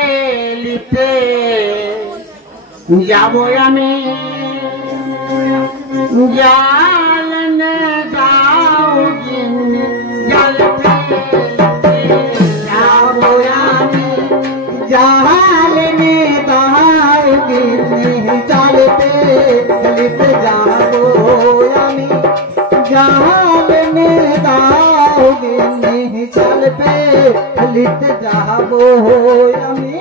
লিতে যাবো আমি জাল নে দাও জালতে যাবো আমি জাল নে দাও জালতে লিতে যাবো আমি জাল নে দাও জালতে লিতে যাবো আমি।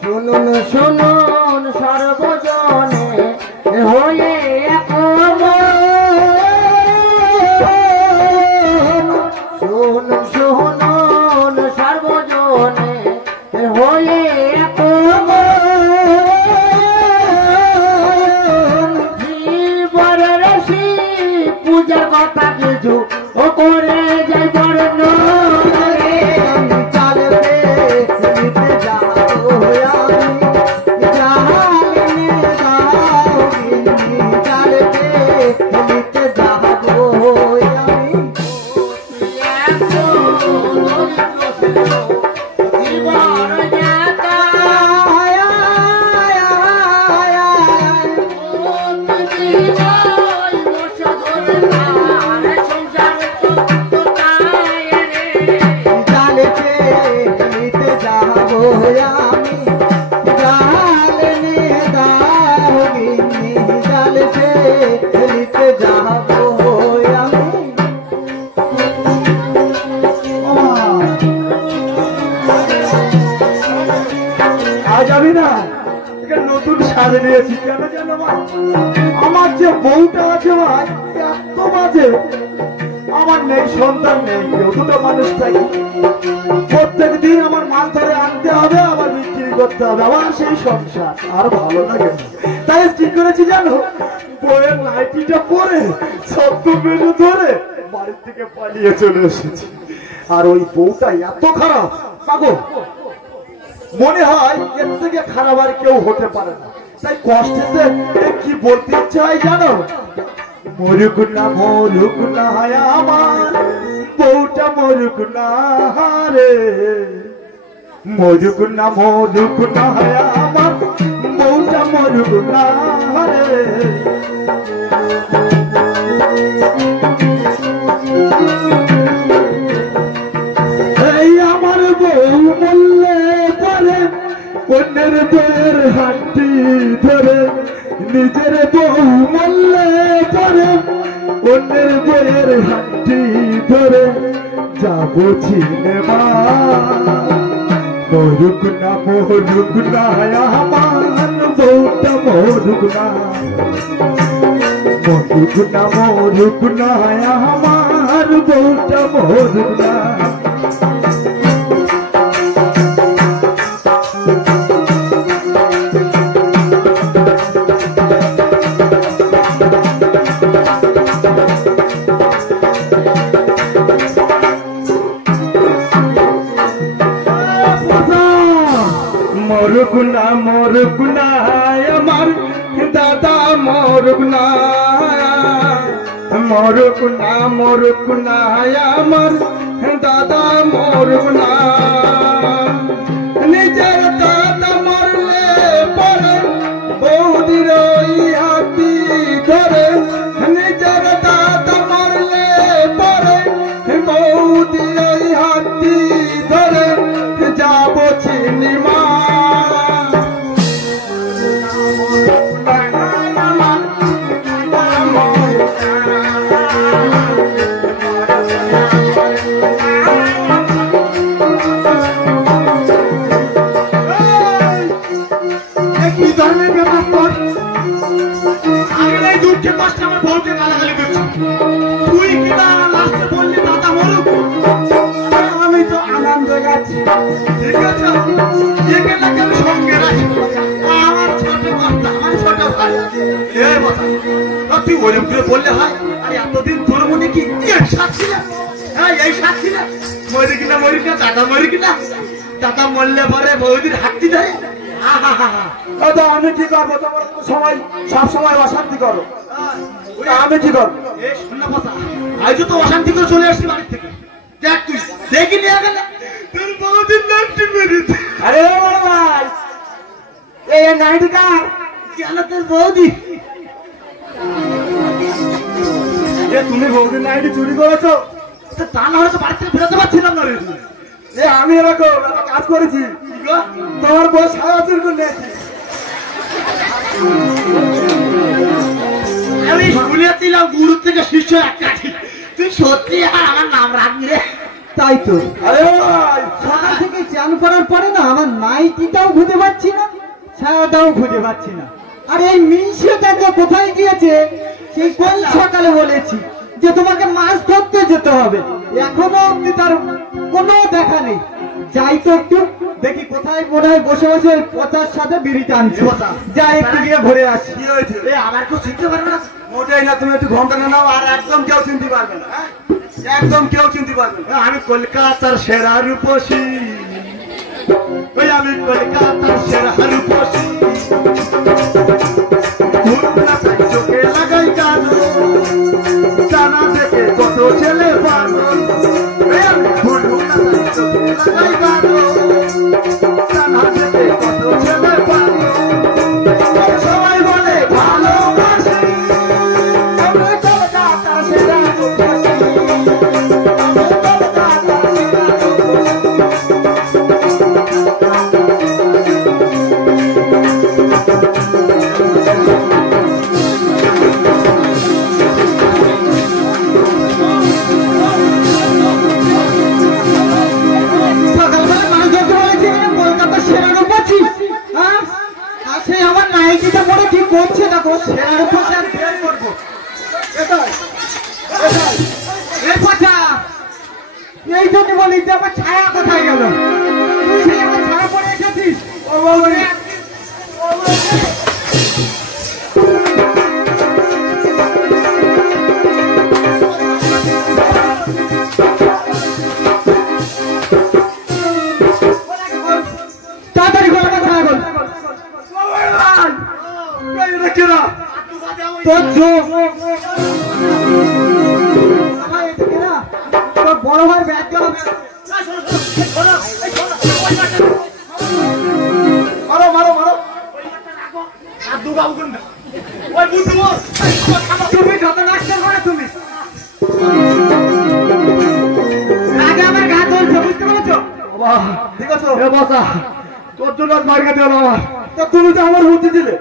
শুনুন শুনুন সর্বজনে হয়ে শুনুন শুনুন সর্বজনে হয়ে পূজার কথা কিছু ও করে যাই বর্ণ নতুন সাজে নিয়েছি কেন জানো মা? আমার যে বউটা আছে মা এত বাজে, আমার নেই সন্তান নেই কেউ, দুটো মানুষ থাকি। প্রত্যেক দিন আমার মাছ ধরে আনতে হবে, আবার বিক্রি করতে হবে, আবার সেই সংসার আর ভালো লাগে না। তাই কি করেছি জানো, বউয়ের নাইটিটা পরে শব্দ বেজে ধরে বাড়ির থেকে পালিয়ে চলে এসেছি। আর ওই বউটা এত খারাপ পাগল, মনে হয় এর থেকে খারাপ আর কেউ হতে পারে না। তাই কষ্টে কি বলতে ইচ্ছে হয় জানো, মরুক না আমার বউটা মরুক না রে, মরুক না আমার বউটা মরুক না রে। এই আমার বউ মরলে পরে অন্যের বউয়ের হাঁটি ধরে, নিজের বউ মরলে পরে অন্যের বউয়ের হাঁটি ধরে যাবো সিনেমা। মরুক না আমার বউটা মরুক না, মরুক না আমার বউটা মরুক না। মরুক না আমার দাদা মরুক না, মরুক না আমার দাদা মরুক না। নিজের দাদা মরলে পরে বৌদির হাতি ধরে, নিজের দাদা মরলে পরে বৌদির হাতি ধরে যাবো সিনেমা। আমি তো আনন্দ গাছি, ঠিক আছে সঙ্গে রাখি আমার ছোট কথা, আমার ছোট ভাই। তুই ওরম করে বললে হয়? আর এতদিন তোর মনে কি সাক্ষী না? হ্যাঁ এই সাক্ষী না, মরি কিনা দাদা মরি কিনা, দাদা মরলে পরে বৌদির হাঁটতি দেয়। আমি কি করবো, তোমার সময় সব সময় অশান্তি করো, আমি কি করবো? আজ তো অশান্তি করে চলে আসছি বাড়ির থেকে, দেখ তুই দেখি নিয়ে গেল তোর বৌদির নাইটি মেরেছে। আরে বড় ভাই এই নাইটি কার? কেন তোর বৌদি? তুমি বৌদির নাইটি চুরি করেছো? তা না হলে তো বাড়ি থেকে বেরোতে পারছিলাম না রে। আমি এরকম একটা কাজ করেছি, তোমার বউ সারা চুরি করে নিয়েছি। আমি শুনেছিলাম গুরু থেকে শিষ্য এক কাঠি। তুই সত্যি আর আমার নাম রাখবি রে? তাই তো আরে ভাই সকাল থেকে চান করার পরে না আমার নাইটিটাও খুঁজে পাচ্ছি না, ছায়াটাও খুঁজে পাচ্ছি না। আর এই মিশিয়েটা যে কোথায় গিয়েছে সেই কোন সকালে বলেছি যে তোমাকে মাছ ধরতে যেতে হবে, এখনো অব্দি তার কোনো দেখা নেই। যাই তো একটু দেখি কোথায় মনে হয় বসে বসে ওই পচার সাথে বিড়ি টানছে, যাই একটু গিয়ে ঘুরে আসি। কি হয়েছে? আমার কেউ চিনতে পারবে না। মোটেই না, তুমি একটু ঘন্টা নাও আর একদম কেউ চিনতে পারবে না, একদম কেউ চিনতে পারবে না। আমি কলকাতার সেরা রূপসী, ওই আমি কলকাতার সেরা রূপসী। চোখে লাগাই কালো, জানা দেখে কত ছেলে পাগল। আমি চোখে লাগাই কালো, জানা দেখে কত ছেলে পাগল। সবাই বলে ভালোবাসি, আমি কলকাতার সেরা রূপসী। সকালবেলা মাছ ধরতে বলেছি কলকাতার সেরা রূপসী, হ্যাঁ? আর সেই আমার নাইটিটা পরে কি করছে দেখো, সেরা রূপসী আর বের করবো। এই পচা, এই জন্য বলি যে আমার ছায়া কোথায় গেল? তুই সেই আমার ছায়া পরে এসেছিস। ও বৌদি, তাড়াতাড়ি বল আমার ছায়া বল। এটা কেনা? তোর চোখ আমার এদিকে না, তোর বড় ভাই ব্যাগ গেল। মারো মারো মারো। তুমি যত নষ্ট করে তুমি আগে আমার গা ধরছো, বুঝতে পেরেছো? বাবা, ঠিক আছে হে বাসা, তোর জন্য আজ মার খেতে হলো আমার। তা তুমি তো আমার বুদ্ধি দিলে,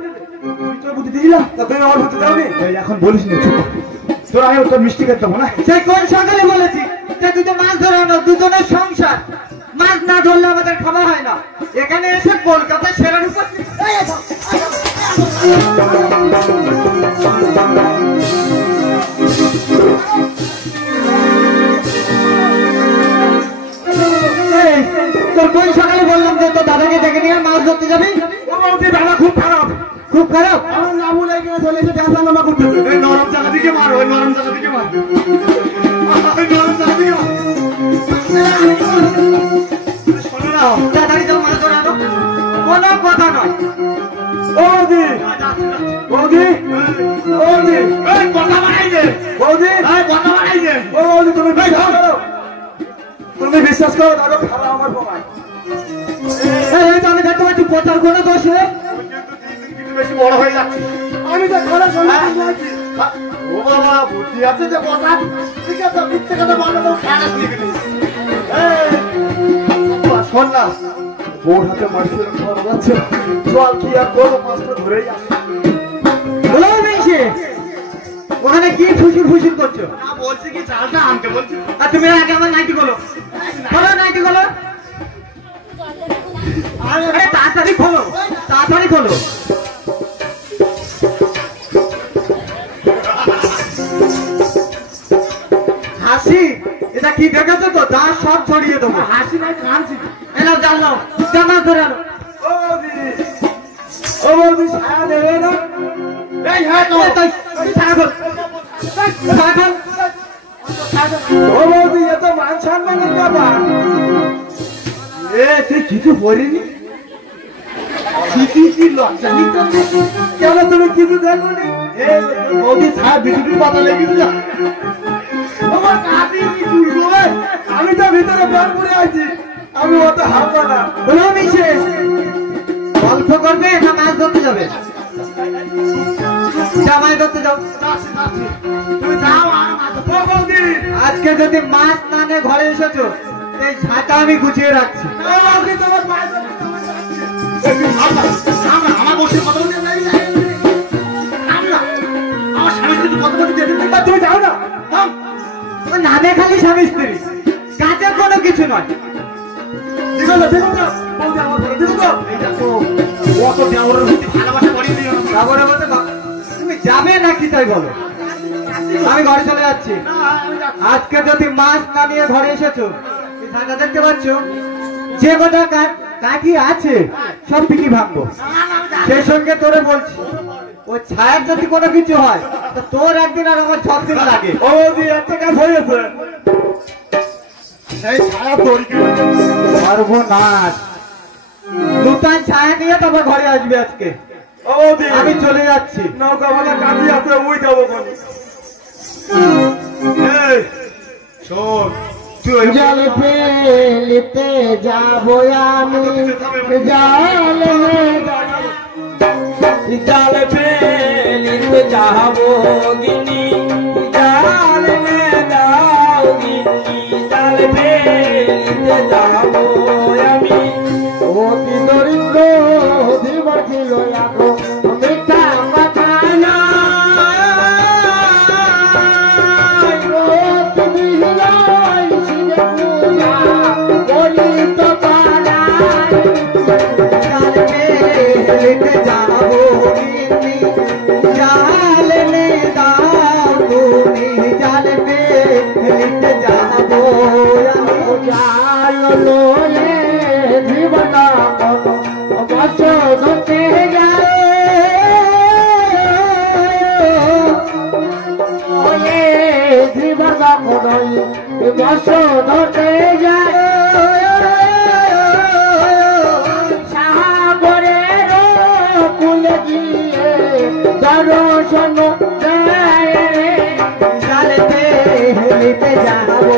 তুমি তো বুদ্ধি দিলা, তা তুমি আমার বুদ্ধি দাওনি। এই এখন বলিস না, চুপ কর। তোর আমি তোর মিষ্টি খেতে দেবো না। সেই কোন সকালে বলেছি যে দুটো মাছ ধরানো, দুজনের সংসার, মাছ না ধরলে আমাদের খাওয়া হয় না। এখানে এসে কলকাতায় সেরার উপর তোর কোন সকালে বললাম যে তোর দাদাকে ডেকে নিয়ে মাছ ধরতে যাবি? ও বৌদি, দাদা খুব খারাপ, খুব খারাপ। আমার নামও লেগে চলে এসে ডাসানামা করতেছে। এই নরম জায়গা দিকে মার, ওই নরম জায়গা দিকে মার, ওই নরম জায়গা দিকে মার। শোনো না, তাড়াতাড়ি তো মাছ ধরানো, কোনো কথা নয়। ও বৌদি, বৌদি, বৌদি, এই কথা বাড়াই দে, বৌদি, এই কথা বাড়াই দে। ও বৌদি, তুমি বিশ্বাস করো, তুমি বিশ্বাস করো, দাদা খারাপ আমার বোমায়। এই তো আমি দেখতে পাচ্ছি পচার কোনো দোষ নেই। কিন্তু বেশি বড় হয়ে যাচ্ছে। আমি তো ঘরে শুনছি। ও বাবা, বুদ্ধি আছে যে কথা। ঠিক আছে, মিথ্যে কথা বললে তো খারাপ দিয়ে গেলি। শোন না, বউর হাতে মারছে খাওয়া যাচ্ছে, চল কি আর করবো, মাছটা ধরেই আসি। বলো মেয়েছে ওখানে কি ফুসুর ফুসুর করছো? না, বলছি কি চালটা আনতে বলছি। আর তুমি আগে আমার নাইটি খোলো, খোলো নাইটি খোলো। আরে তাড়াতাড়ি খোলো, তাড়াতাড়ি খোলো। হাসি, এটা কি দেখেছো তো? দাঁত সব ছড়িয়ে দেবো। হাসি নাই, কাঁদছি। এনাও জানলাম জামা ধরে আনো। ও বৌদি, ও বৌদি, ছায়া দেবে না? এই হ্যাঁ তো। ও বৌদি, এ তো মান সম্মানের ব্যাপার। এ তুই কিছু বলিনি? কি লজ্জা নিত? কেন তুমি কিছু দেখোনি? বৌদি ছায়া বিদ্যুতের পাতা লেগেছিল। আমার কাছে কি চুলবো আমি তো ভিতরে প্যান পরে আছি আমি অত হালকা না বলো মিশে গল্প করবে না মাছ ধরতে যাবে মাছ ধরতে যাও তুমি যাও আজকে যদি মাছ না নিয়ে ঘরে এসেছো এই ছাতা আমি গুছিয়ে রাখছি আমার বসে কথা বলতে আমার স্বামী স্ত্রী কথা বলতে তুমি যাও না নামে খালি স্বামী স্ত্রী কাজের কোনো কিছু নয় দেখো না দেখো না বলতে আমার ঘরে দেখো তো এটা তো অত দেওয়ারের প্রতি ভালোবাসা করিয়ে দিও না। তারপরে বলতে তুমি যাবে নাকি তাই বলো আমি ঘরে চলে যাচ্ছি আজকে যদি মাছ না নিয়ে ঘরে এসেছো এই ছাতা দেখতে পাচ্ছ যে কটা কাঠি আছে সব পিটি ভাঙবো সেই সঙ্গে তোরে বলছি ওই ছায়ার যদি কোনো কিছু হয় তো তোর একদিন আর আমার 6 দিন লাগে ও দি একটা কাজ হয়ে গেছে এই ছায়া তৈরি সর্বনাশ নূতন ছায়া নিয়ে তারপর ঘরে আসবে আজকে ও দি আমি চলে যাচ্ছি নৌকা বালা কাজই আছে ওই যাবো কোন এই শোন তুই জল ফেলিতে যাবো আমি জল জাল ফেলিতে যাবো গিনি জাল দাও গিনি জাল ফেলিতে যাবো আমি অতি দরিদ্র জীবন ছিল এখন মিথ্যা কথা ধরতে যায় সাগরের কুলে গিয়ে দর্শন জালতে হেলিতে যাবো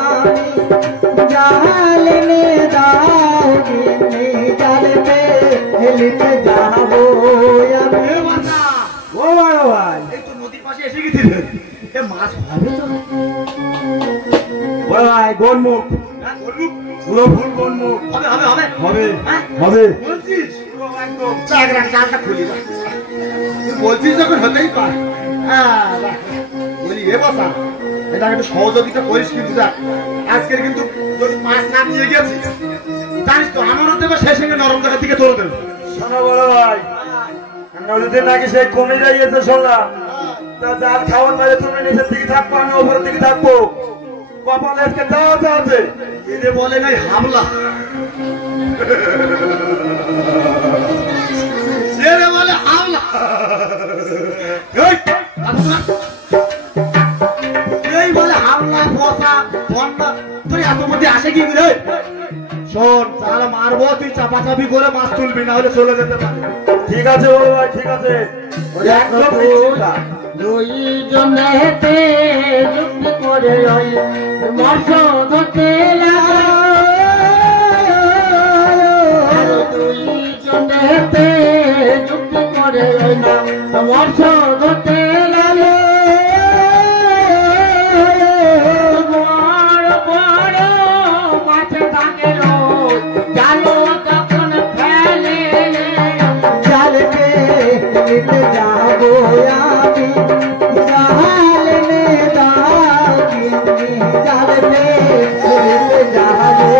আমি জালনে দাও গিনি জালতে হেলিতে যাবো আমি ও বড় ভাই এই তো নদীর পাশে এসে গেছিলে এ মাছ হবে তো বড় ভাই গোলমুখ হ্যাঁ বললু পুরো ফুল গোলমুখ হবে হবে হবে হবে হ্যাঁ? হবে বলছিস একদম চাক রাখ চালটা খুলি না তুই বলছিস যখন হতেই পারে হ্যাঁ রাখ। বলি এ বসা এটা একটু সহযোগিতা করিস কিন্তু দেখ আজকের কিন্তু যদি মাছ না নিয়ে গেছিস জানিস তো আমারও দেবে সেই সঙ্গে নরম জায়গার দিকে চলে দেবে শোনো বড় ভাই নদীতে নাকি সেই কমে যাইয়েছে শুনলাম তা জাল খাওয়ার মাঝে তুমি নিচের দিকে থাকবো আমি ওপরের দিকে থাকবো কপালে আজকে যাওয়া আছে এদের বলে নাই হামলা এদের বলে হামলা এই, এই বলে হামলা বসা বন্যা তোর এত মধ্যে আসে কি রে শোন তাহলে মারবো তুই চাপাচাপি করে মাছ তুলবি না হলে চলে যেতে পারে ঠিক আছে বড় ভাই ঠিক আছে একদম নিশ্চিন্তা। দুইজনেতে যুক্তি করে ওই মর্ষ ধরতে দুইজনেতে যুক্তি করে ওই না মর্ষ ধরতে মাঠে থাকে জালো তখন ফেলে জালকে নিতে যাবো আমি জালনে দাও গিনি জালকে নিতে যাবো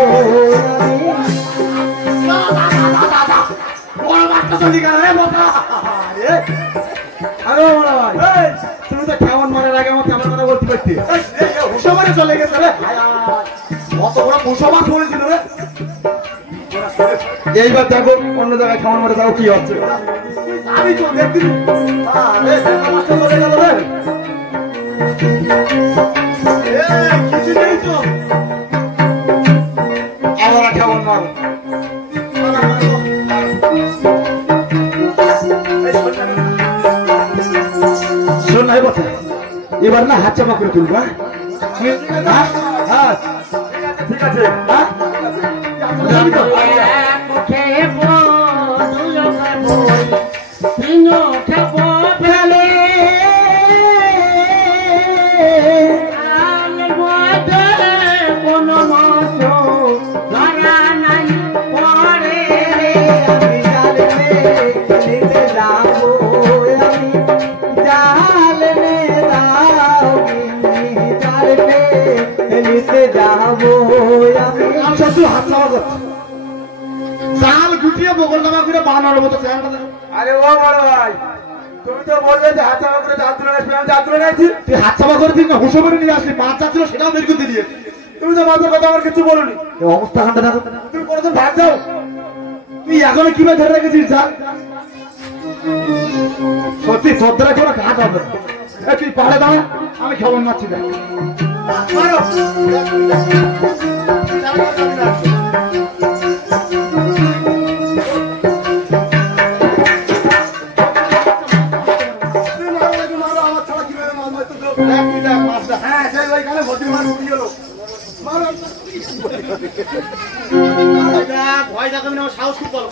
বড় মাছটা চলি গেল রে বসা আরে বড় ভাই এই, তুমি তো কেমন মারার আগে আমার কেমন কথা বলতে পারতি হুসমারে চলে গেছে রে অত বড় মুসলমান বলেছিল রে এইবার দেখো অন্য জায়গায় খাওয়ার মধ্যে যাও কি হচ্ছে আমি তো দেখছি আরে দেখা মাছটা চলে গেল রে এই কিছু নেই তো আমরা কেমন মারো শোন নাই কথা এবার না হাত চাপা করে তুলবা হ্যাঁ হ্যাঁ ঠিক আছে হ্যাঁ যাবি তো? আচ্ছা তুই হাত চাপা কর জাল গুটিয়ে বগল নামা করে বানানোর মতো চেহারাটা দেখো। আরে ও বড় ভাই তুমি তো বললে যে হাত চাপা করে জাল তুলে নিয়েছি, আমি জাল তুলে নিয়েছি। তুই হাত চাপা করে দিন না হুঁশো করে নিয়ে আসলি, মাছ চাচ্ছিল সেটাও বের করে দিয়ে। তুমি তো মাছের কথা আমার কিছু বলোনি। অবস্থা খানটা দেখো, তুমি কোনোদিন ভাগ যাও? তুই এখনো কিভাবে ধরে রেখেছিস জাল? সত্যি শ্রদ্ধারা কোনো ঘাট হবে না। তুই পাড়ে দাঁড়া, আমি খবর মারছি দেখ। ভয় দেখাবি না, আমার সাহস খুব বলো।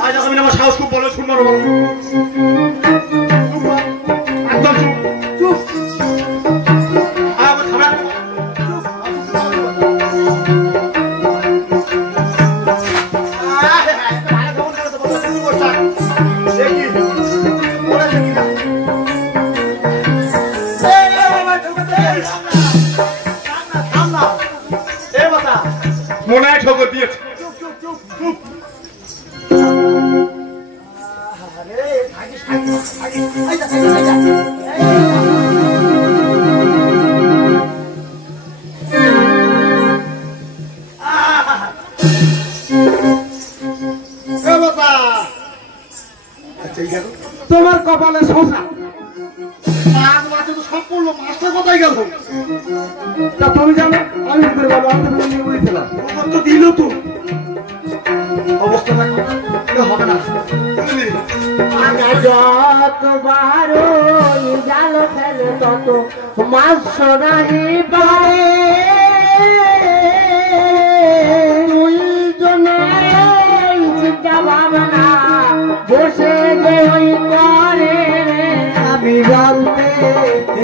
ভয় দেখাবি না, আমার সাহস খুব বলো। শুনবো একদম চুপ চুপ। মনে হয় ঠকর দিয়েছে। তোমার কপালে শোষা মাছ মাছে তো সব পড়লো, মাছটা কোথায় গেল? তা তুমি জানো আমি কি করে বলবো? আমি তো নিয়ে বলেছিলাম তো দিল তো অবস্থা হবে না। যতবার জাল ফেলে তত মাছ সরাই পারে, তুই জনে চিন্তা ভাবনা বসে যে ওই করে। আমি জানতে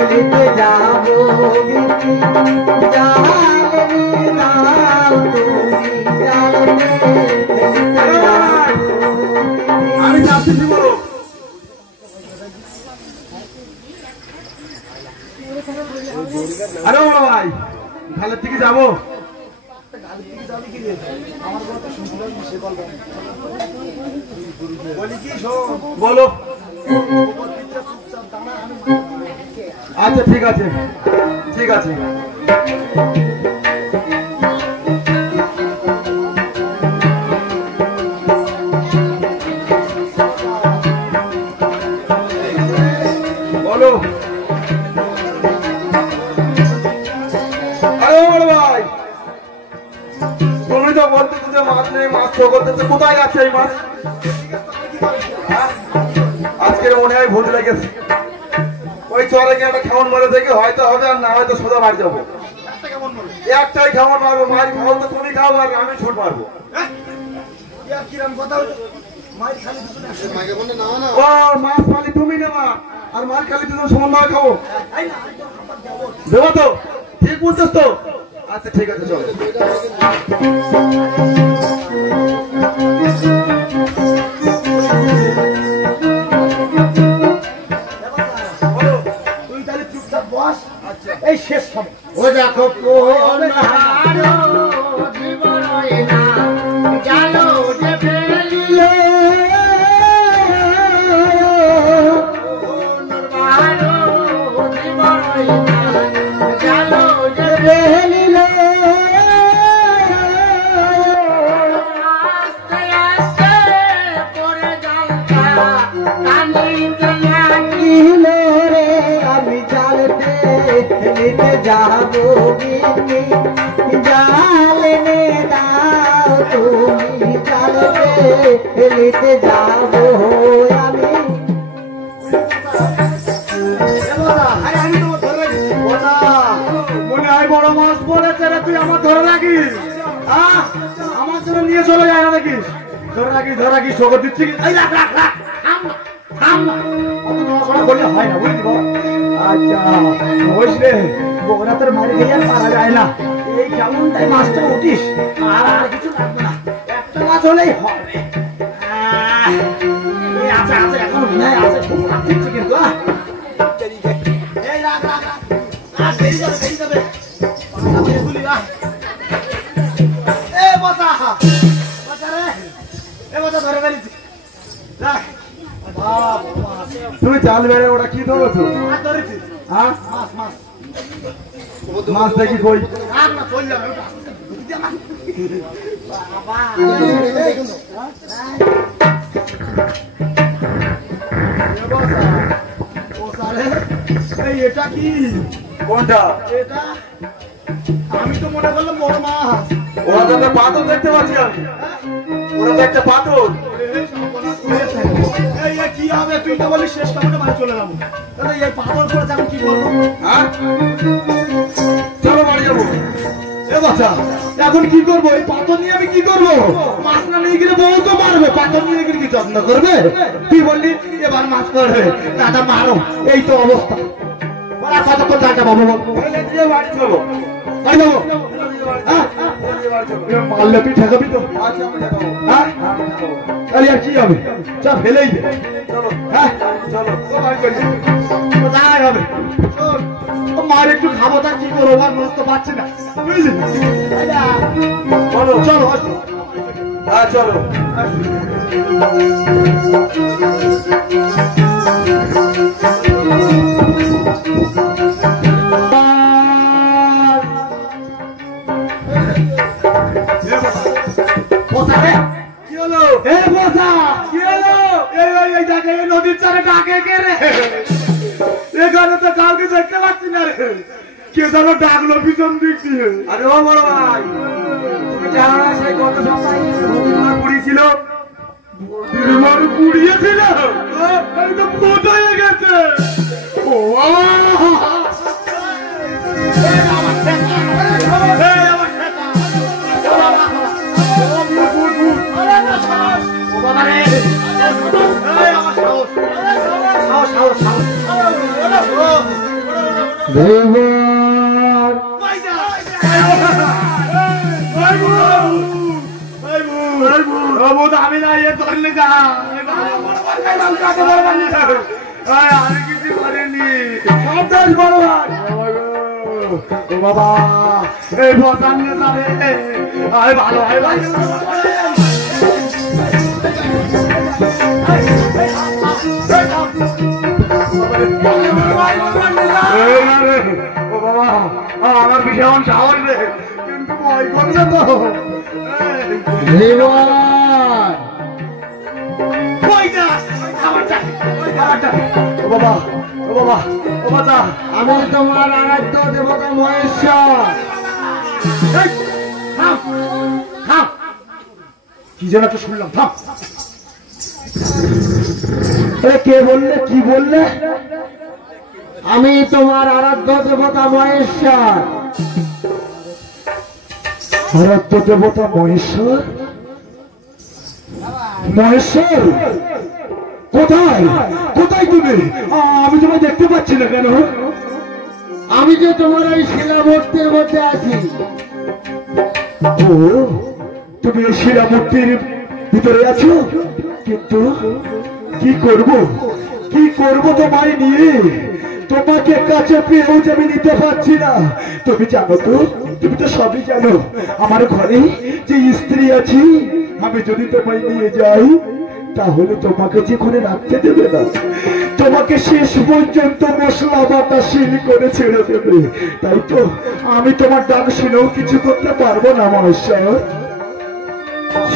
দিতে যাবো আমি যাচ্ছি বলো। আরে বড় ভাই খালের দিকে যাবো। বলো। আচ্ছা ঠিক আছে ঠিক আছে। বলো। আরে বড় ভাই তুমি তো বলতেছো যে মাছ নেই, মাছ তো করতেছে, কোথায় যাচ্ছে এই মাছ? আজকের মনে হয় ভোজ লেগেছে। ওই চরে গিয়ে একটা খাওয়ান মারে দেখে হয়তো হবে, আর না হয়তো সোজা বাড়ি যাবো। একটাই খাওয়ান মারবো, মাছ খাও তো তুমি খাও আর আমি ছুট মারবো। ও মাছ পালি তুমি নেবা আর মাছ খালি তুমি সমান ভাবে খাবো, দেবো তো? ঠিক বুঝছিস তো? আচ্ছা ঠিক আছে চলো। তুই তাহলে চুপচাপ বস। আচ্ছা এই শেষ হবে। ও দেখো কোন হারো জীবন না জানো যে ফেলিলে, কোন হারো জীবন না জানো যে ফেলিলে, আস্তে আস্তে পড়ে যাওয়া কানিতে লাগিলে রে। আমি জালতে নিতে যাবো গিনি, জাল নে দাও তুমি, জালতে নিতে যাবো আমি। আমি তো ধরে বড় মাছ পড়েছে রে, তুই আমার ধরে রাখিস। আমার জন্য নিয়ে চলে যায় না দেখিস। ধরে রাখিস শকর দিচ্ছি কি? এই রাখ রাখ রাখ, থাম না অত নড়াচড়া করলে হয় না, বুঝলি বল? আচ্ছা বুঝলে, বগুড়াতের মারি দিয়ে আর পারা যায় না। এই কেমনটাই মাছটা উঠিস, আর কিছু লাগবে না, একটা মাছ হলেই হবে। আচ্ছা আচ্ছা, এখন আছে খুব দিচ্ছি কিন্তু। এই রাখ রাখ রাখ, বেরিয়ে যাবে তুলি। এ বসা রে, এ বসা ধরে ফেলেছি। তুমি জাল বেড়ে ওটা কি ধরেছো? হ্যাঁ মাছ দেখি কই? এটা কি? কোনটা এটা? আমি তো মনে করলাম বড় মাছ। ওরা তো একটা পাথর দেখতে পাচ্ছি আমি, ওরা তো একটা পাথর। কি হবে? তুই তো বলিস শেষ কামড়ে বাড়ি চলে যাবো, তাহলে এই পাথর করে যাবো কি করবো? চলো বাড়ি যাবো। এ বাচ্চা এখন কি করবো? এই পাথর নিয়ে আমি কি করবো? মাছ না নিয়ে গেলে বউ তো মারবে, পাথর নিয়ে গেলে কি যত্ন করবে? তুই বললি এবার মাছ করবে, কাটা মারো, এই তো অবস্থা। কতক্ষণ টাকা পাবো? বাড়ি চলো, বাড়ি যাবো। মারলে তুই ঠেকাবি তো? হ্যাঁ তাহলে আর কি হবে? চা ফেলেই দে। চলো হ্যাঁ চলো কোথায় হবে? মার একটু খাবো, তা কি করবো? আর বুঝতে পারছি না, বুঝলি? চলো চলো হ্যাঁ চলো। নদীর চারে ডাকে কে রে? এখানে তো কাউকে দেখতে পাচ্ছি না রে, কে যেন ডাকলো পিছন দিক দিয়ে। আরে ও বড় ভাই, তুমি জানো না সেই গত সপ্তাহে পুড়িয়েছিল? পুড়িয়েছিল? এই তো ভূত হয়ে গেছে। ও আমি না এ ধরলে যা আমি কিছু করিনি। বড় ভাই ও বাবা, এই ভতান ভালো হয় ভালো। ও বাবা, আমার ভীষণ সাহস রে, কিন্তু ভয় করছে তো। ও বাবা ও বাবা ও বাবা, আমি তোমার আরাধ্য দেবতা মহেশ্বর। কি যেন একটা শুনলাম, থাম। কে বললে? কি বললে? আমি তোমার আরাধ্য দেবতা মহেশ্বর। আরাধ্য দেবতা মহেশ্বর? মহেশ্বর কোথায়? কোথায় তুমি? আমি তোমায় দেখতে পাচ্ছি না কেন? আমি যে তোমার এই শিলামূর্তির মধ্যে আছি। ও, তুমি এই শিলামূর্তির ভিতরে আছো? কিন্তু কি করব? কি করব তোমায় নিয়ে? তোমাকে কাছে পেয়েও যে আমি নিতে পারছি না। তুমি জানো তো, তুমি তো সবই জানো, আমার ঘরে যে স্ত্রী আছে, আমি যদি তোমায় নিয়ে যাই তাহলে তোমাকে যে ঘরে রাখতে দেবে না, তোমাকে শেষ পর্যন্ত মশলা বাটা শিল করে ছেড়ে দেবে। তাই তো আমি তোমার ডাক শুনেও কিছু করতে পারবো না মহেশ্বর।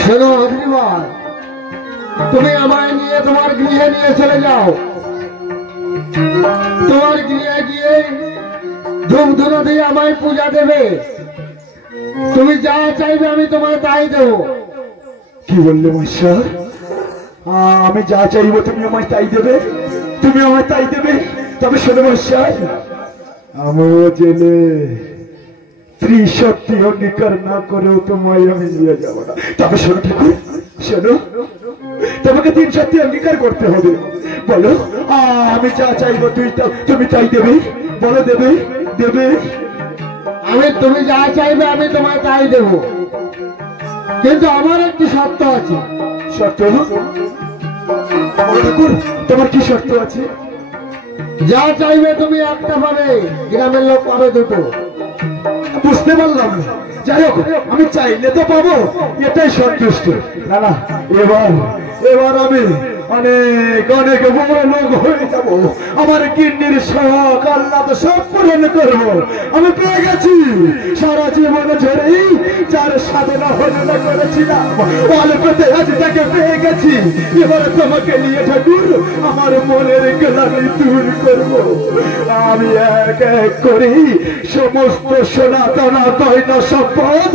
শোনো অগ্নিবর, তুমি আমায় নিয়ে তোমার গৃহে নিয়ে চলে যাও। তোমার গৃহে গিয়ে ধূপ ধুনো দিয়ে আমায় পূজা দেবে। তুমি যা চাইবে আমি তোমায় তাই দেবো। কি বললে মহেশ্বর? আমি যা চাইবো তুমি আমায় তাই দেবে? তুমি আমায় তাই দেবে? তবে শোনো মহেশ্বর, আমিও জেলে, স্ত্রী সত্যি অঙ্গীকার না করেও তোমায় আমি নিয়ে যাবো না। তবে শোনো ঠাকুর, শোনো, তোমাকে 3 সত্যি অঙ্গীকার করতে হবে। বলো, আমি যা চাইবো তুমি তাই দেবে? বলো, দেবে? দেবে? তুমি যা চাইবে আমি তোমায় তাই দেবো, কিন্তু আমার একটি শর্ত আছে। শর্ত? বলো ঠাকুর, তোমার কি শর্ত আছে? যা চাইবে তুমি একটা পাবে, গ্রামের লোক পাবে 2টো। বুঝতে পারলাম না। যাই হোক, আমি চাইলে তো পাবো, এটাই সন্তুষ্ট। না না, এবার আমি অনেক অনেক বড় লোক হয়ে যাব। আমার কিডনির শখ আল্লাহ তো সব পূরণ করবো। আমি পেয়ে গেছি, সারা জীবন ধরেই যার সাধনা হরণা করেছিলাম, অল্পতে আজ তাকে পেয়ে গেছি। এবার তোমাকে নিয়ে ঠাকুর আমার মনের গ্লানি দূর করব। আমি এক এক করে সমস্ত সনাতনা গয়না সম্পদ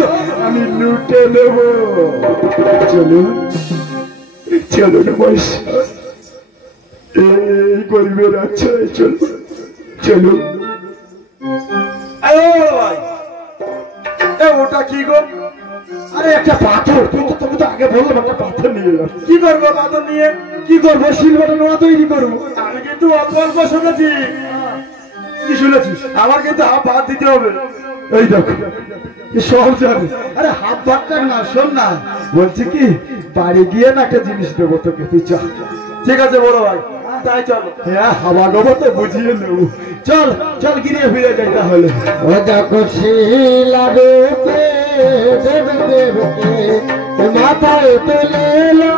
আমি লুটে নেব। চলুন চলুন মহেশ্বর, এই গরিবের আচ্ছায় চলুন চলুন। ওটা কি গো? আরে একটা পাথর। তুমি তো আগে বললাম একটা পাথর নিয়ে এলাম। কি করবো পাথর নিয়ে? কি করবো? শিলবাটা নোড়া তৈরি করবো। আমি কিন্তু অল্প অল্প শুনেছি। কি শুনেছিস? আমার কিন্তু হাফ ভাত দিতে হবে। এই দেখো, সব জানি। আরে হাফ ভাতটা না, শোন না, বলছি কি বাড়ি গিয়ে না একটা জিনিস দেবো তোকে, তুই চল। ঠিক আছে বড় ভাই, তাই চলো। হ্যাঁ, হাওয়া দেবো তো, বুঝিয়ে নেব। চল চল, গিয়ে ফিরে যাই তাহলে। ও দেখো শিলাবে দেবে দেবকে মাথায় তুলে এলো,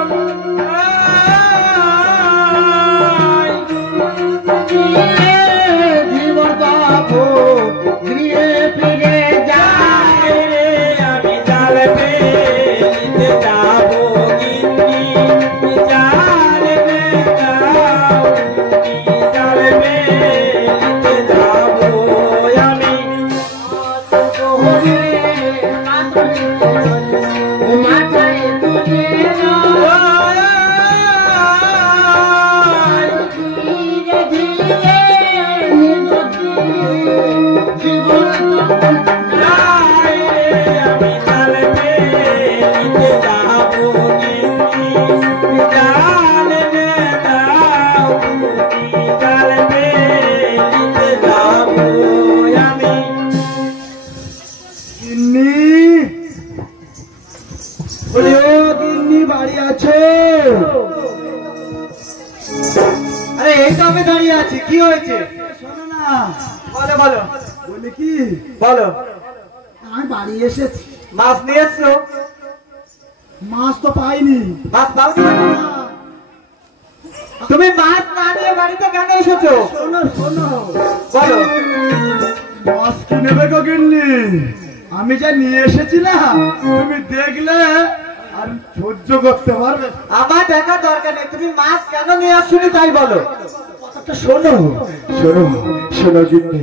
জীবন বাবু গৃহে ফিরে যায় রে। আমি জাল ফেলিতে যাবো গিন্নি, জাল বেদাও গিন্নি, জাল ফেলিতে যাবো আমি। মাথায় তুলে এলো, ধীরে ধীরে জীবন যাই রে, আমি জাল ফেলিতে যাবো গিন্নি, জাল বেদাও গিন্নি, জাল ফেলিতে যাবো আমি। গিন্নি, বলি ও গিন্নি, বাড়ি আছো? আরে এই তো আমি দাঁড়িয়ে আছি, কি হয়েছে? শোনো না, বলো বলো। বলি কি, বলো, আমি বাড়ি এসেছি, মাছ নিয়ে এসছো? মাছ তো পাইনি। মাছ পাওনি? তুমি মাছ না নিয়ে বাড়িতে কেন এসেছো? শোনো শোনো, বলো। মাছ কি নেবে গো গিন্নি? আমি যা নিয়ে এসেছি না, তুমি দেখলে আর সহ্য করতে পারবে? আমার দেখার দরকার নেই, তুমি মাছ কেন নিয়ে আসছনি তাই বলো। শোনো শোনো শোনো গিন্নি,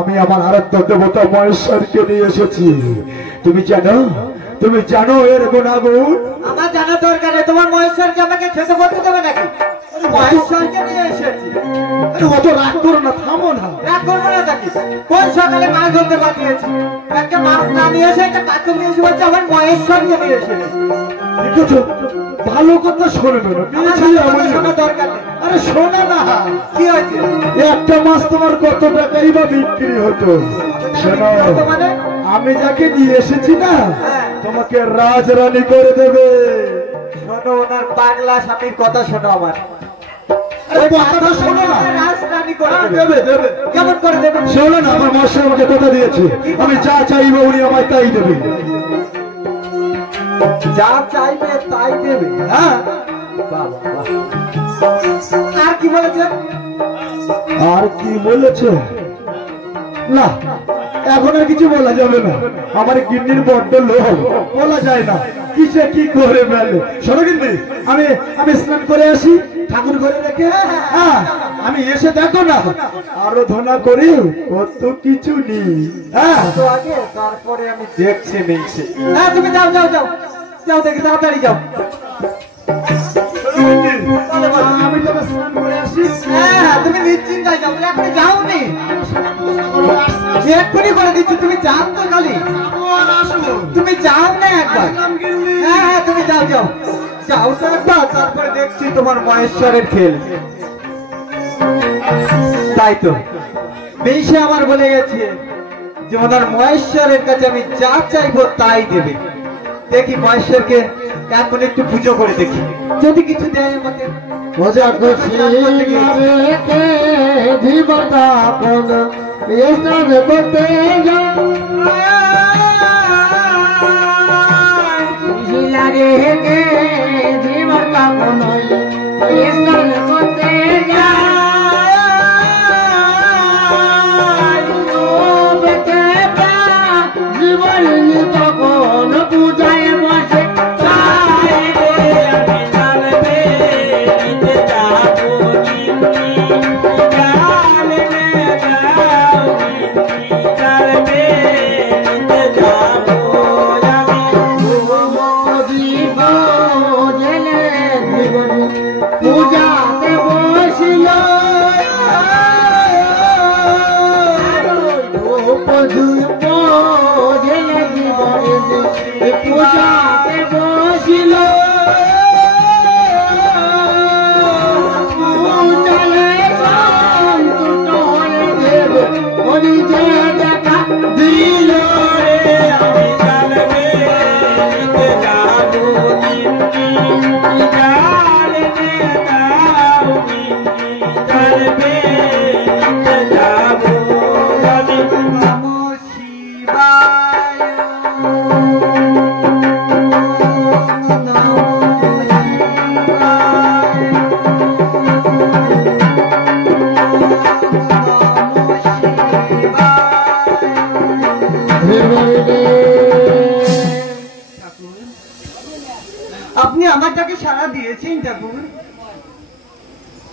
আমি আমার আরাধ্য দেবতা মহেশ্বরকে নিয়ে এসেছি। তুমি জানো এর গুণাগুণ? আমার জানার দরকার নেই, তোমার মহেশ্বরকে আমাকে খেতে বলতে দেবে নাকি? মহেশ্বরকে নিয়ে এসেছি। আরে অত রাগ করো না, থামো না। রাগ করবো না নাকি? কোন সকালে মাছ ধরতে পাঠিয়েছি, একটা মাছ না নিয়ে এসে একটা পাথর নিয়ে এসে বলছে আমার মহেশ্বরকে নিয়ে এসেছি। দেখেছো, ভালো কথা শোনবে না, আমার পেয়েছি ভালো কথা আমি। শোনার দরকার নেই। আরে শোনো না, কি হয়েছে? একটা মাছ তোমার কত টাকাই বা বিক্রি হতো? শোনো, মানে? আমি যাকে নিয়ে এসেছি না, হ্যাঁ। তোমাকে রাজরানী করে দেবে। শোনো, ওনার পাগলা স্বামীর কথা শোনো আমার। আরে কথাটা শোনো না। রাজরানী করে দেবে। দেবে দেবে। কেমন করে দেবে? শোনো না, আমার মশাই আমাকে কথা দিয়েছে, আমি যা চাইবো উনি আমায় তাই দেবে। যা চাইবে তাই দেবে? হ্যাঁ, বাবা, বাহ। আর কি বলেছে? আর কি বলেছে? না, এখন আর কিছু বলা যাবে না, আমার গিন্নির বড্ড লোভ, বলা যায় না কিসে কি করে ফেলে। শোনো গিন্নি, আমি স্নান করে আসি, ঠাকুর ঘরে রেখে। হ্যাঁ, আমি এসে দেখো না আরাধনা করি, কত কিছু নেই। হ্যাঁ, তো আগে তারপরে আমি দেখছি মিলছে। হ্যাঁ, তুমি যাও যাও যাও যাও, দেখি তাড়াতাড়ি যাও। আমি তবে স্নান করে আসি। হ্যাঁ, তুমি নিশ্চিন্তায় যাও, এখন যাও নি। এক্ষুনি করে দিচ্ছি, তুমি যাও তো খালি, তুমি যাও না একবার। হ্যাঁ হ্যাঁ তুমি যাও যাও যাও তো একবার, তারপরে দেখছি তোমার মহেশ্বরের খেল। তাই তো বেশি আমার বলে গেছে যে ওনার মহেশ্বরের কাছে আমি যা চাইবো তাই দেবে। দেখি মহেশ্বরকে এখন একটু পুজো করে দেখি, যদি কিছু দেয় আমাকে। মজা করছি রেখে জীবতা কোন স্নান করতে যাও রেখে জীবতা কোন স্নান করতে জীবন তখন পূজায় বসে পূজাতে বসিল পূজাতে বসিল পূজালে সন্তুষ্ট হয়ে দেব হরিজে দেখা দিল আমি জানবে নিতে যাবো গিন্নি জানবে দাও গিন্নি জানবে নিতে যাবো আমি। নমো শিবায় আপনি আমার ডাকে সাড়া দিয়েছেন ঠাকুর।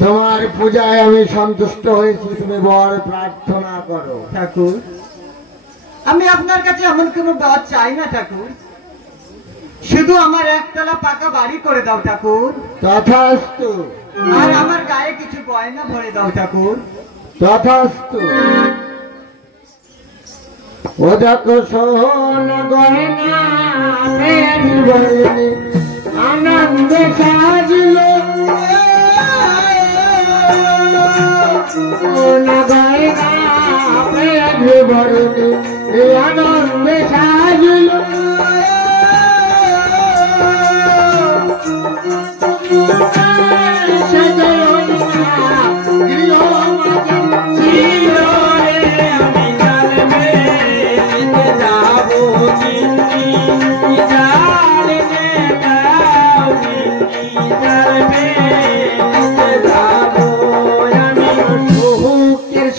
তোমার পূজায় আমি সন্তুষ্ট হয়েছি, তুমি বর প্রার্থনা করো। ঠাকুর আমি আপনার কাছে এমন কোনো বর চাই না ঠাকুর, শুধু আমার একতলা পাকা বাড়ি করে দাও ঠাকুর, তথাস্তু আর আমার গায়ে কিছু গয়না ভরে দাও ঠাকুর। তথাস্তু। ও দেখো সোন গয়না মেরি বরণী আনন্দে সাজল সোন গয়না মেরি বরণী আনন্দে সাজল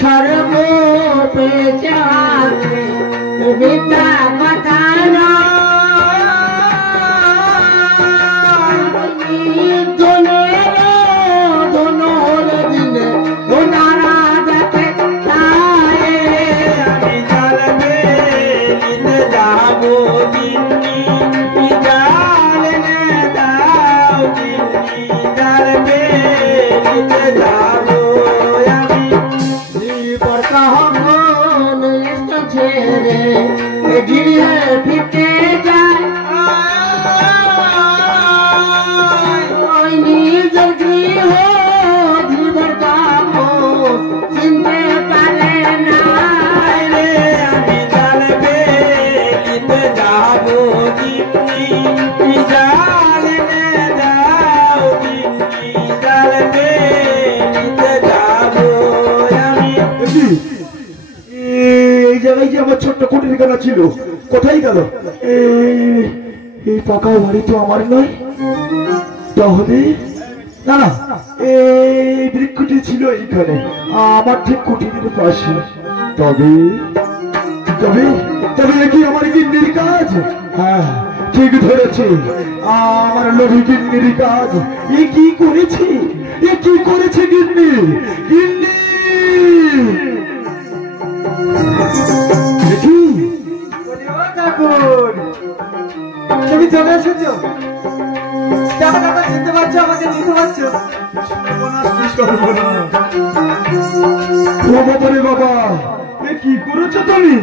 সর্ব পেঁচাতে বিদ্যা কথানা গিয়ে ফিরতে যায় ওই নিজের গৃহ জীবন কাম চিনতে পারে না রে আমি জানবে নিতে যাবো গিন্নি জানবে দাও গিন্নি জানবে নিতে যাবো আমি। এই জায়গায় যে আমার ছোট্ট কুটির গানা ছিল, কোথায় গেল? এই পাকা বাড়ি তো আমার নয়, তাহলে না না, এই বৃক্ষটি ছিল এইখানে আমার ঠিক কুটিরের পাশে। তবে তবে তবে কি আমার গিন্নির কাজ? হ্যাঁ ঠিক ধরেছে, আমার লোভী গিন্নির কাজ। এ কি করেছে, এ কি করেছে গিন্নি? গিন্নি ঠাকুর তুমি চলে এসেছো? টাকা চিনতে পারছো, আমাকে চিনতে পারছো? বাবা, এ কি করেছো তুমি?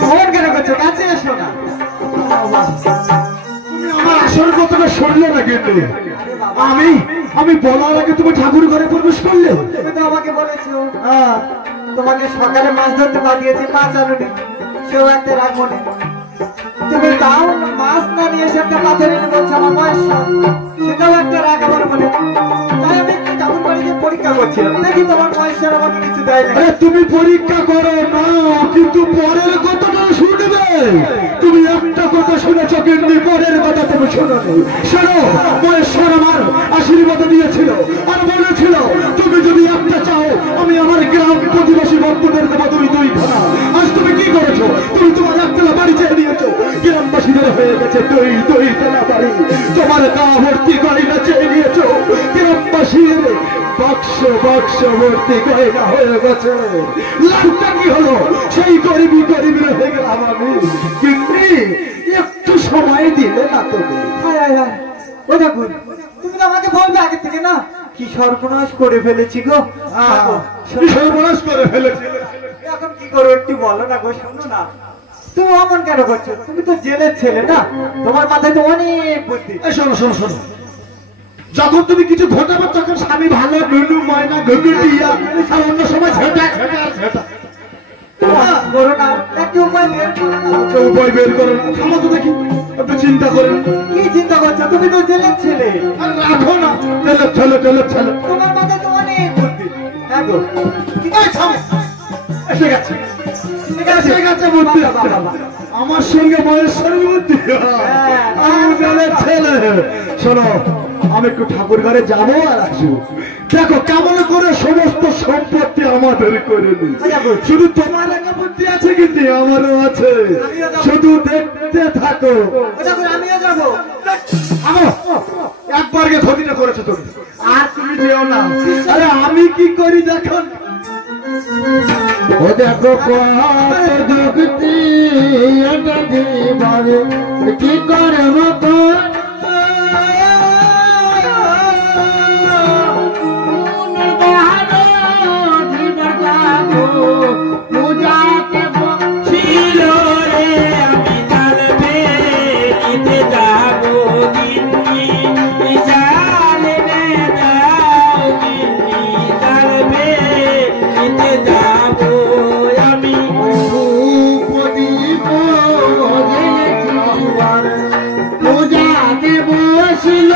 ফোন কেন করছো? কাছে এসো না। তুমি আমার আসল কথাটা শুনলে না কিন্তু আমি বলার আগে তুমি ঠাকুর ঘরে প্রবেশ করলে। তুমি তো আমাকে বলেছো তোমাকে সকালে মাছ ধরতে পাঠিয়েছি, মাছ আনুনি, সেও একটা রাখবো না। তুমি তাও মাছ না নিয়ে এসে একটা পাথর এনে বলছো আমার পয়সা, সেটাও একটা রাখ আমার বলে। তাই আমি একটু ঠাকুর বাড়িতে পরীক্ষা করছিলাম, দেখি তোমার পয়সার আমাকে কিছু দেয় না। আরে তুমি পরীক্ষা করো না, কিন্তু পরের কথাটা শুনবে। তুমি একটা কথা শুনেছ কিন্তু পরের কথা তুমি শোনো। শোনো, মহেশ্বর আমার আশীর্বাদ দিয়েছিল আর বলেছিল তুমি যদি একটা চাও আমি আমার গ্রাম প্রতিবেশী বন্ধুদের দেবো দুই খানা। আজ তুমি কি করেছো? তুমি তোমার একতলা বাড়ি চেয়ে নিয়েছো, গ্রামবাসীদের হয়ে গেছে দুই তলা বাড়ি। তোমার গা ভর্তি গয়না চেয়ে নিয়েছো, গ্রামবাসীর বাক্স ভর্তি গয়না হয়ে গেছে। লাভটা কি হলো? সেই গরিবী হয়ে গেলাম আমি। কিন্তু একটু সময় দিলে না তুমি। ও ঠাকুর, তুমি তো আমাকে বলবে আগে থেকে না, কি সর্বনাশ করে ফেলেছি গো। সর্বনাশ করে ফেলেছি। এখন কি করো একটু বলো না গো, শোনো না। তুমি অমন কেন করছো? তুমি তো জেলের ছেলে না, তোমার মাথায় তো অনেক বুদ্ধি। শোনো, যখন তুমি কিছু ঘটাবে তখন স্বামী ভালো নুনু ময়না ঘুঘু টিয়া আর অন্য সময় ঝেঁটা করো না, একটা উপায় বের করো না। উপায় বের করো না। থামো তো দেখি, একটু চিন্তা করেন। কি চিন্তা করছো? তুমি তো জেলের ছেলে, আর রাখো না, ঠেলে তোমার মাথায় তো অনেক বুদ্ধি। হ্যাঁ গো, এসে গেছে বুদ্ধি। আমার সঙ্গে মহেশ্বর বুদ্ধি, আমি জেলের ছেলে। শোনো, আমি একটু ঠাকুর ঘরে যাবো আর আসবো। দেখো কেমন করে সমস্ত সম্পত্তি আমাদের করে নি। শুধু তোমার একা বুদ্ধি আছে কিন্তু আমারও আছে, শুধু দেখতে থাকো। আমিও যাবো। একবার গে ক্ষতিটা করেছো তুমি, আর তুমি যেও না। আরে আমি কি করি দেখো। ও দেখো কত যুক্তি এটা দিবারে কি করে মতো ছিল রে আমি জানবে ঈদে যাবো গিন্নি জানে দাও গিন্নি জানবে ঈদে যাবো আমি পূজাতে বসিল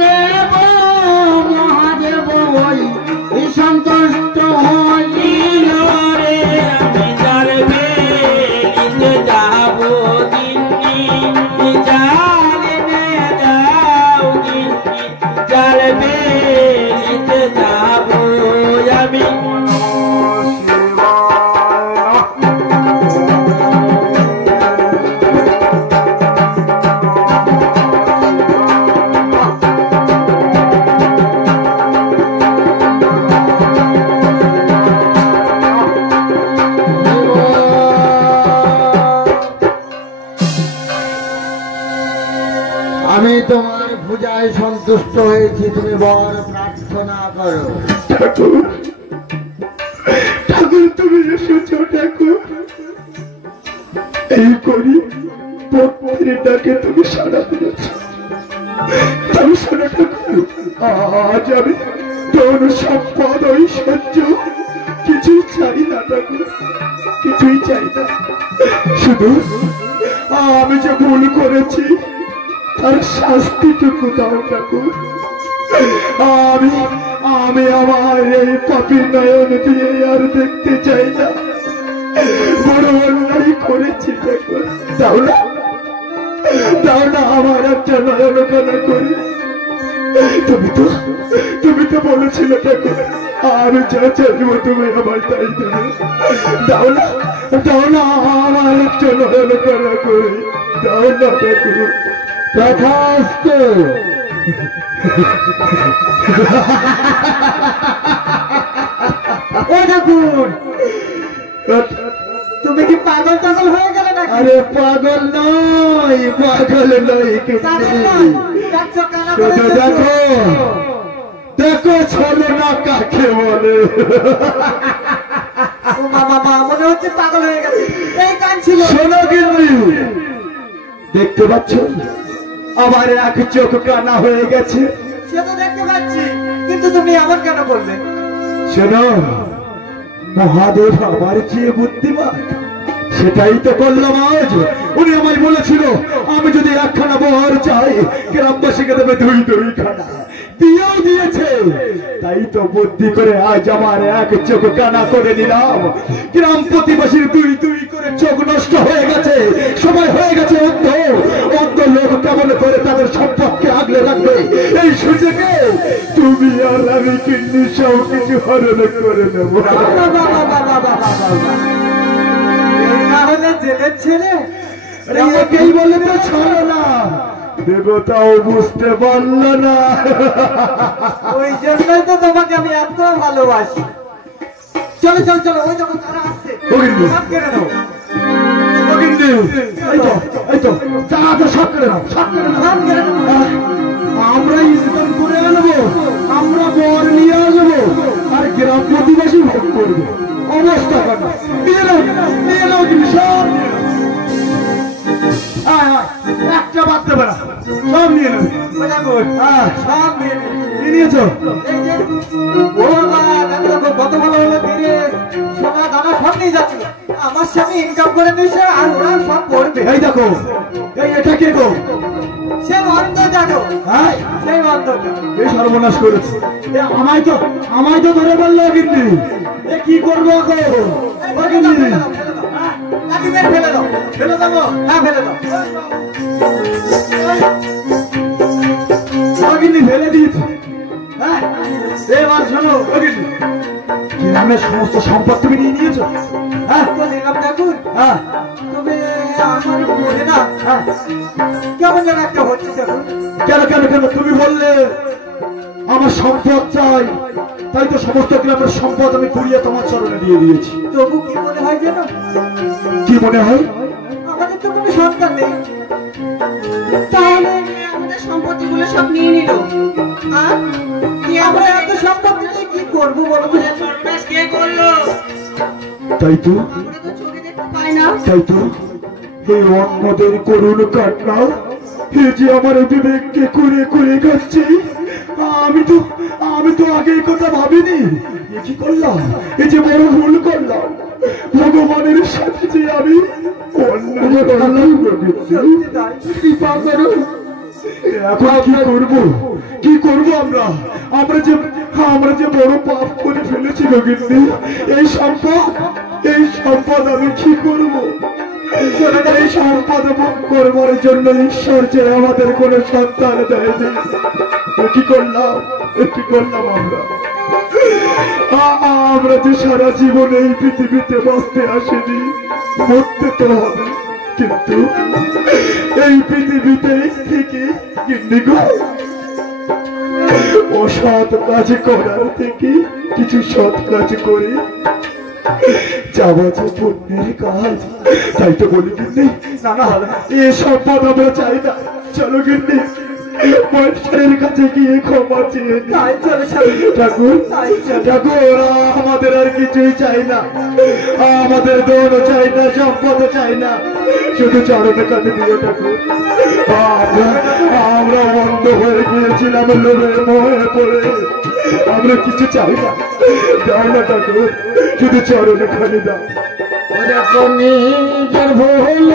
দেব মহাদেব ওই সন্তুষ্ট ছিল রে আমি জানবে ঈদে যাবো গিন্নি জানে দাও গিন্নি জানবে ঈদে যাবো আমি আমি তোমার পূজায় সন্তুষ্ট হয়েছি, তুমি বর প্রার্থনা করো। ঠাকুর তুমি এসেছ ঠাকুর, এই করি পত্রের ডাকে তুমি সাড়া দিয়েছ। তবে শোনো ঠাকুর, আজ আমি তোর সম্পদ ঐশ্বর্য কিছুই চাই না ঠাকুর, কিছুই চাই না। শুধু আমি যে ভুল করেছি তার শাস্তিটুকু দাও ঠাকুর। আমি আমার এই পাপী নয়ন দিয়ে আর দেখতে চাই না। বড় অন্যায় করেছি ঠাকুর, দাও না আমার একটা নয়ন কানা করে। তুমি তো বলেছিলে ঠাকুর আমি যা চাইব তুমি আমার তাই দেবে। দাও না আমার একটা নয়ন কানা করে, দাও না ঠাকুর। তথাস্তু। ও ঠাকুর, তুমি কি পাগল হয়ে গেলে নাকি? আরে পাগল নয় কাঁদছো কানা করে শুধু দেখো দেখো ছলো না কাকে বলে। ও মামা মা মনে হচ্ছে পাগল হয়ে গেছে, এই কান ছিল। শোনো গিন্নি, দেখতে পাচ্ছ আমার এক চোখ কানা হয়ে গেছে। সে তো দেখতে পাচ্ছি, কিন্তু তুমি এমন কেন করলে? শোনো, মহাদেব আমার চেয়ে বুদ্ধিমান, সেটাই তো করলাম আজ। উনি আমায় বলেছিল আমি যদি একখানা বর চাই গ্রামবাসীকে দেবে দুই খানা, দিয়েও দিয়েছে। তাই তো বুদ্ধি করে আজ আমার এক চোখ কানা করে নিলাম। গ্রাম প্রতিবাসীর দুই করে চোখ নষ্ট হয়ে গেছে, সবাই হয়ে গেছে অন্ধ। অন্ধ লোক কেমন করে তাদের সম্পর্কে আগলে রাখবে এই সুযোগে তুমি আর আমি কিন্তু সব কিছু হরণ করে নেব। তাহলে জেলের ছেলে একেই বলে তো ছাড়ো না, দেবতাও বুঝতে পারল না। ওই জন্যই তো তোমাকে আমি এত ভালোবাসি। চলো চলো চলো, ওই যখন তারা আসছে সব কেড়ে নাও। এই তো যা সব করে নাও, সব করে নাও। সব কেড়ে নাও। আমরা ইনকাম করে আনবো, আমরা বর নিয়ে আসবো, আর গ্রাম প্রতিবাসী ভোগ করবো। অবস্থা কেন নিয়ে নাও কিন্তু সব নিয়ে নাও। একটা বাদ দেবে না, সব নিয়ে নেবে। সব নিয়ে নে। নিয়ে নিয়েছো? এই যে ও বাবা, দেখো দেখো কত ভালো ভালো ধীরে সোনা দানা সব নিয়ে যাচ্ছিল। আমার স্বামী ইনকাম করে নিয়েছে আর ওরা সব করবে। এই দেখো, এটা কে গো? সে অন্ধ দেখো, হ্যাঁ, সেই অন্ধটা। এই সর্বনাশ করেছে। আমায় তো ধরে বললো কিন্তু এ কি করবো এখন? ফেলে দাও, ফেলে দাও, ফেলে দাও। লাঠি মেরে ফেলে দাও। ফেলে দেবো? হ্যাঁ ফেলে দাও। ফেলে দিয়েছে। হ্যাঁ, এবার শোনো গ্রামের সমস্ত সম্পদ তুমি নিয়ে নিয়েছো? হ্যাঁ, তো নিলাম দেখুন। হ্যাঁ, তবে আমার মনে না কেমন যেন একটা হচ্ছে দেখুন। কেন কেন কেন তুমি বললে আমার সম্পদ চাই, তাই তো সমস্ত গ্রামের সম্পদ আমি কুড়িয়ে তোমার চরণে দিয়ে দিয়েছি। তবু কি মনে হয় যেন কি মনে হয়? আমাদের তো কোনো সন্তান নেই। তাহলে আমাদের সম্পত্তিগুলো সব নিয়ে নিল। আর কি আমরা এত সম্পত্তি নিয়ে কি করবো বলো তো? সর্বনাশ কে করলো? তাই তো, আমরা তো চোখে দেখতে পাই না। তাই তো এই অন্যদের করুণ কান্না, এ যে আমার বিবেককে করে করে খাচ্ছে। আমি তো আগে এই কথা ভাবিনি। এ কি করলাম? এ যে বড় ভুল করলাম। ভগবানের সাথে যে আমি অন্যায় করলাম। কৃপা করো। এখন কি করবো আমরা? আমরা যে বড় পাপ করে ফেলেছি গিন্নি। এই সম্পদ আমি কি করবো? এই সম্পদ ভোগ করবার জন্য ঈশ্বর যে আমাদের কোন সন্তান দেয়নি। কি করলাম আমরা যে সারা জীবন এই পৃথিবীতে বাঁচতে আসেনি, মরতে তো হবে। কিন্তু এই পৃথিবীতে থেকে গিন্নি গো, অসৎ কাজ করার থেকে কিছু সৎ কাজ করে যাওয়া যে পুণ্যের কাজ। তাই তো বলি গিন্নি, না এ সম্পদ আমরা চাই না। চলো গিন্নি, মহেশ্বরের কাছে গিয়ে ক্ষমা চেয়ে ঠাকুর আমাদের আর কিছুই চাই না। আমাদের দৌড় চাই না, সম্পদ চাই না, শুধু চরণে কাছে দিও ঠাকুর। আমরা অন্ধ হয়ে গিয়েছিলাম লোভে মোহে পড়ে, আমরা কিছু চাই না। যাও না ঠাকুর, শুধু চরণে খালি দাও। নিজের ভুল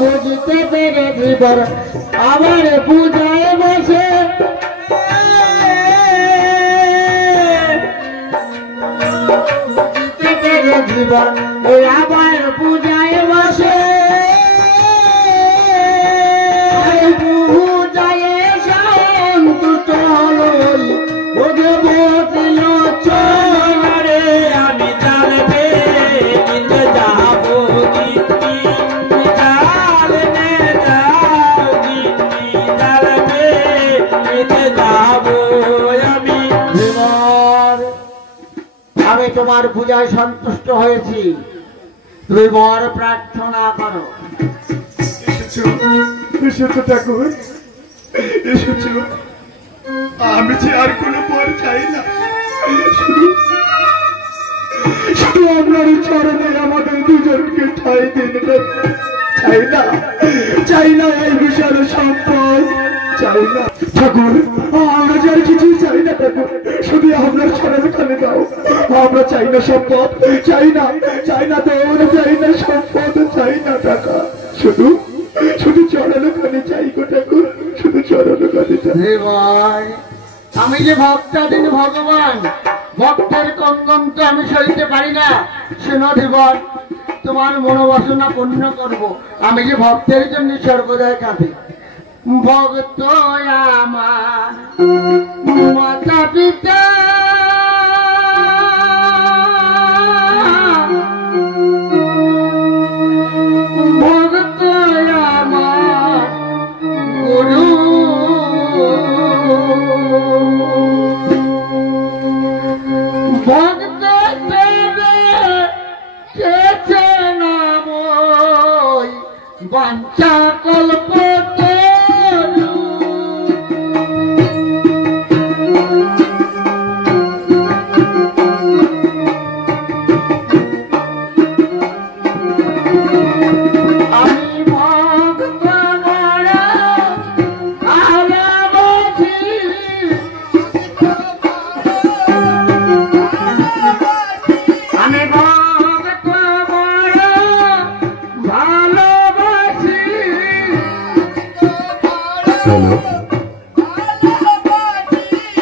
বুঝতে পেরে জীবন আমার পূজায় বসে বুঝতে পেরে জীবন আবার পূজায় বসে পূজায় সন্তুষ্ট হলো বোঝে বসল চরে আমি জানবে কিন্তু যাবো গিন্নি, জাল নে যাও গিন্নি, জানবে কিন্তু যাবো আমি। আমি তোমার পূজায় সন্তুষ্ট হয়েছি, তুমি বর প্রার্থনা করো। এসেছো ঠাকুর, এসেছো। আমি যে আর কোনো পর চাই না, শুধু শুধু আপনার চরণে আমাদের দুজনকে ঠাঁই দিন। চাই না, চাই না এই বিশাল সম্পদ, চাই না ঠাকুর, আমরা যে আর কিছুই চাই না ঠাকুর, শুধু আপনার চরণে খালি দাও। আমরা চাই না সম্পদ, চাই না, চাই না দৌড়, চাই না সম্পদ, চাই না টাকা, শুধু শুধু চরণে খালি চাই গো ঠাকুর, শুধু চরণে খালি চাই। হে ভাই, আমি যে ভক্তাধীন ভগবান, ভক্তের কঙ্গন তো আমি সইতে পারি না। শোনো ধীবর, তোমার মনোবাসনা পূর্ণ করব। আমি যে ভক্তের জন্য সর্বদাই কাঁদি। ভক্ত আমার মাতা পিতা, ভক্ত আমার গুরু, ভক্ত কেছে নামই বাঞ্ছা কল্প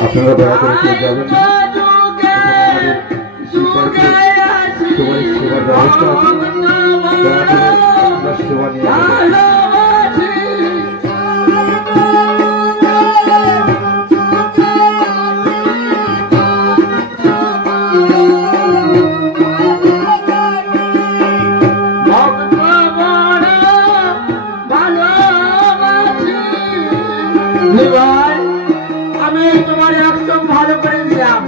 আপনারা দয়া করে কেউ যাবেন না, তোমার সেবার ব্যবস্থা আছে, দয়া করে আপনার সেবা নিয়ে আমি তোমার একদম ভালো করে দিলাম।